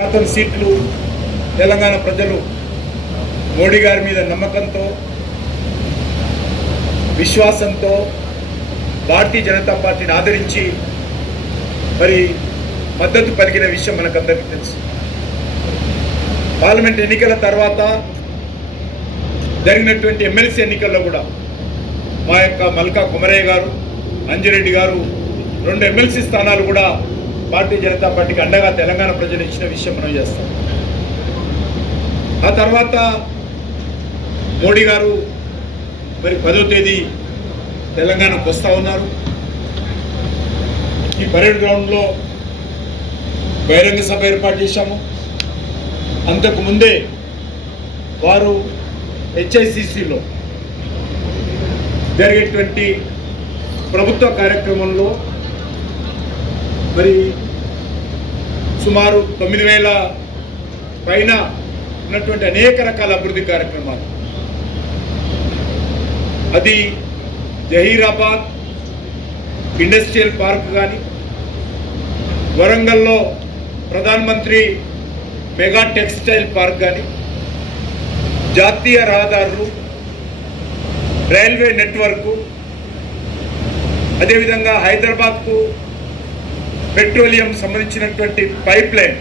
శాతం సీట్లు తెలంగాణ ప్రజలు మోడీ గారి మీద నమ్మకంతో విశ్వాసంతో భారతీయ జనతా పార్టీని ఆదరించి మరి మద్దతు పలికిన విషయం మనకందరికీ తెలుసు. పార్లమెంట్ ఎన్నికల తర్వాత జరిగినటువంటి ఎమ్మెల్సీ ఎన్నికల్లో కూడా మా యొక్క మల్కా కుమరయ్య గారు, అంజిరెడ్డి గారు 2 ఎమ్మెల్సీ స్థానాలు కూడా భారతీయ జనతా పార్టీకి అండగా తెలంగాణ ప్రజలు ఇచ్చిన విషయం మనం చేస్తాం. ఆ తర్వాత మోడీ గారు మరి 10వ తేదీ తెలంగాణకు వస్తూ ఉన్నారు. ఈ పరేడ్ గ్రౌండ్లో బహిరంగ సభ ఏర్పాటు చేశాము. అంతకు ముందే వారు HICCలో జరిగేటువంటి ప్రభుత్వ కార్యక్రమంలో మరి సుమారు 9,000 పైన ఉన్నటువంటి అనేక రకాల అభివృద్ధి కార్యక్రమాలు, అది జహీరాబాద్ ఇండస్ట్రియల్ పార్క్ కానీ, వరంగల్లో ప్రధానమంత్రి మెగా టెక్స్టైల్ పార్క్ కానీ, జాతీయ రహదారులు, రైల్వే నెట్వర్కు, అదేవిధంగా హైదరాబాద్కు పెట్రోలియం సంబంధించినటువంటి పైప్ లైన్